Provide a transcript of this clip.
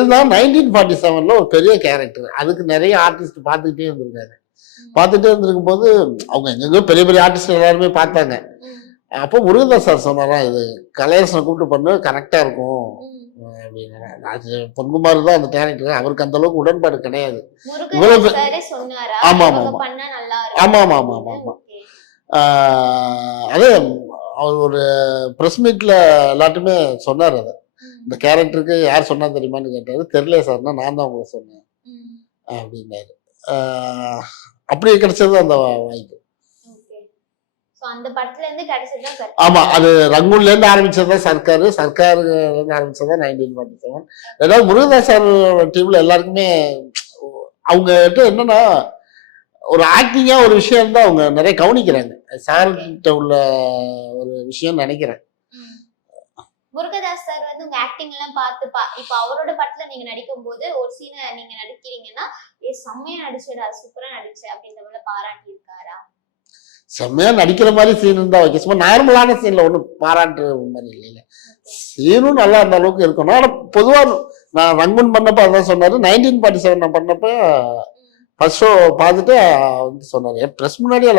இதுதான் 1947ல ஒரு பெரிய கேரக்டர். அதுக்கு நிறைய ஆர்டிஸ்ட் பார்த்துக்கிட்டே இருந்திருக்காரு. பார்த்துட்டே இருந்திருக்கும் போது அவங்க எங்கெங்கோ பெரிய பெரிய ஆர்டிஸ்ட் எல்லாருமே பார்த்தாங்க. அப்போ முருகதாஸ் சார் சொன்னாராம், இது கலையரசனை கூப்பிட்டு பண்ணு கரெக்டா இருக்கும் அப்படின்னு. அது பொன்குமார் தான் அந்த கேரக்டர். அவருக்கு அந்த அளவுக்கு உடன்பாடு கிடையாது. இவ்வளவு ஆமா ஆமா ஆமா ஆமா ஆமா ஆமா ஆமா ஆமா. அதே அவர் ஒரு பிரஸ் மீட்ல எல்லாத்துமே சொன்னார். அதை இந்த கேரக்டருக்கு யார் சொன்னா தெரியுமான்னு கேட்டாரு. தெரியல சார்னா நான் தான் உங்களுக்கு சொன்னேன் அப்படின்னாரு. அப்படி கிடைச்சது அந்த வாய்ப்பு. ஆமா, அது ரங்கூன்ல இருந்து ஆரம்பிச்சதுதான் சர்க்காரு, சர்க்காருல இருந்து ஆரம்பிச்சதுதான் 1947. ஏதாவது முருகதாஸ் சார் டீம்ல எல்லாருக்குமே அவங்க கிட்ட என்னன்னா ஒரு ஆக்டிங்கா ஒரு விஷயம் தான் அவங்க நிறைய கவனிக்கிறாங்க. சார்கிட்ட உள்ள ஒரு விஷயம் நினைக்கிறேன். முருகதாஸ் சார் வந்து உங்க ஆக்டிங் எல்லாம் பார்த்து இப்ப அவரோட படத்துல நீங்க நடிக்கும் போது ஒரு சீனை நீங்க நடிக்கிறீங்கன்னா செம்மையா நடிச்சடா, சூப்பரா நடிச்ச அப்படின்ற மாதிரி பாராட்டி இருக்காரா? செம்மையா நடிக்கிற மாதிரி சீன் தான் வைக்க, சும்மா நார்மலான சீன்ல ஒன்றும் பாராட்டுற மாதிரி இல்லை. சீனும் நல்லா அந்த அளவுக்கு இருக்கணும். ஆனா பொதுவா நான் ரங்கூன் பண்ணப்ப அதான் சொன்னாரு. 1947 நான் பண்ணப்ப ஃபர்ஸ்ட் ஷோ பார்த்துட்டு வந்து சொன்னாரு. ப்ரெஸ் முன்னாடியே